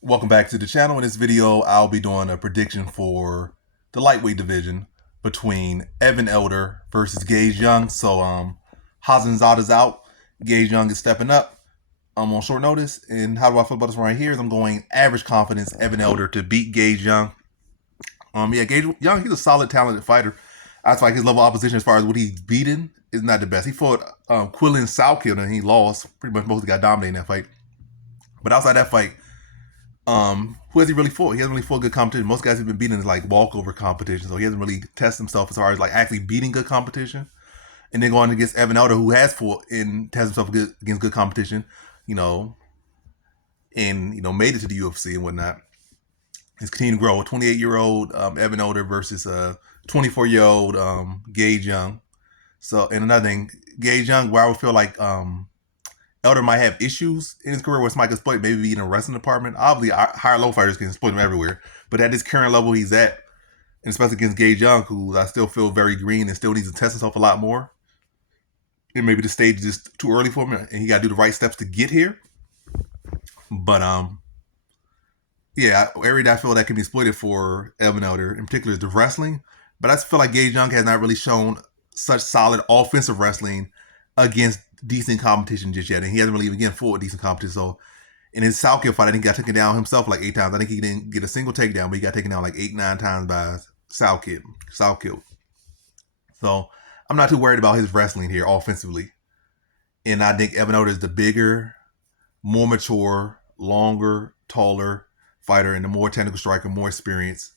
Welcome back to the channel. In this video, I'll be doing a prediction for the lightweight division between Evan Elder versus Gage Young. So, Hazenzad is out. Gage Young is stepping up. I'm on short notice. And how do I feel about this right here? Is I'm going average confidence Evan Elder to beat Gage Young. Gage Young, he's a solid, talented fighter. I feel like his level of opposition as far as what he's beaten is not the best. He fought Quillen Salkill and he lost. Pretty much mostly got dominated in that fight. But outside that fight, who has he really fought? He hasn't really fought good competition. Most guys have been beaten in like walkover competition, so he hasn't really tested himself as far as like actually beating good competition. And then going against Evan Elder, who has fought and tested himself against good competition, you know, and made it to the UFC and whatnot. He's continuing to grow. A 28-year-old Evan Elder versus a 24-year-old Gage Young. So, and another thing, Gage Young, where I would feel like Elder might have issues in his career where somebody can exploit, maybe in a wrestling department. Obviously, higher low fighters can exploit him everywhere. But at this current level he's at, and especially against Gage Young, who I still feel very green and still needs to test himself a lot more. And maybe the stage is just too early for him, and he got to do the right steps to get here. But yeah, area that I feel that can be exploited for Evan Elder in particular is the wrestling. But I just feel like Gage Young has not really shown such solid offensive wrestling against decent competition just yet, and he hasn't really even fought decent competition. So in his Salkill fight, I think he got taken down himself like 8 times. I think he didn't get a single takedown, but he got taken down like 8-9 times by Salkill. So I'm not too worried about his wrestling here offensively. And I think Evan Elder is the bigger, more mature, longer, taller fighter and the more technical striker, more experience.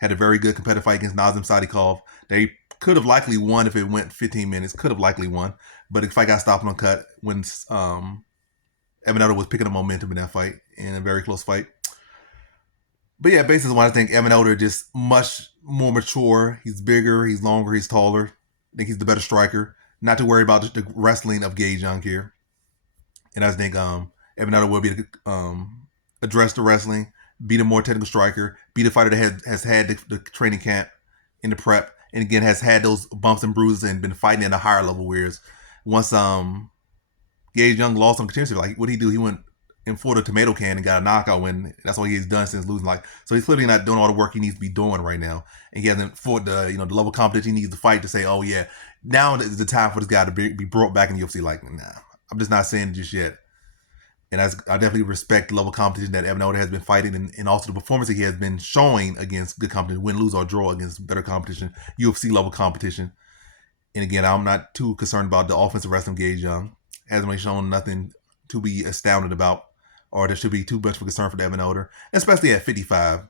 Had a very good competitive fight against Nazim Sadikov. They could have likely won if it went 15 minutes. Could have likely won, but the fight got stopped on cut when Evan Elder was picking up momentum in that fight in a very close fight. But yeah, basically, I think Evan Elder just much more mature. He's bigger, he's longer, he's taller. I think he's the better striker. Not to worry about the wrestling of Gage Young here. And I think Evan Elder will be address the wrestling, be the more technical striker, be the fighter that has had the training camp in the prep, and again has had those bumps and bruises and been fighting at a higher level. Whereas once Gage Young lost on continuously, like what did he do? He went and fought a tomato can and got a knockout win. That's what he's done since losing. Like, so he's clearly not doing all the work he needs to be doing right now, and he hasn't fought the the level of competition he needs to fight to say, oh yeah, now is the time for this guy to be brought back in the UFC. Like, nah, I'm just not saying it just yet. And I definitely respect the level of competition that Evan Elder has been fighting, and also the performance that he has been showing against good competition, win, lose, or draw against better competition, UFC level competition. And again, I'm not too concerned about the offensive wrestling Gage Young. Hasn't really shown nothing to be astounded about, or there should be too much of a concern for Evan Elder, especially at 55.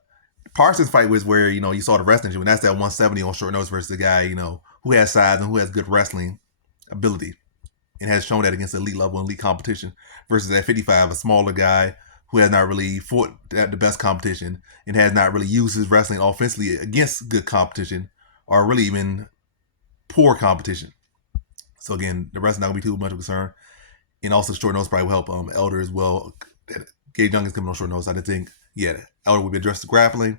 Parsons' fight was where you saw the wrestling, and that's that 170 on short notice versus the guy who has size and who has good wrestling ability, and has shown that against elite level and elite competition, versus at 55, a smaller guy who has not really fought at the best competition and has not really used his wrestling offensively against good competition or really even poor competition. So again, the wrestling not gonna be too much of a concern. And also short notice probably will help Elder as well. Gage Young is coming on short notice. I did think, yeah, Elder will be addressed the grappling,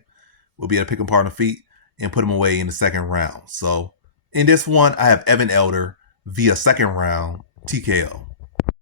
will be able to pick him apart on the feet and put him away in the second round. So in this one, I have Evan Elder via second round TKO.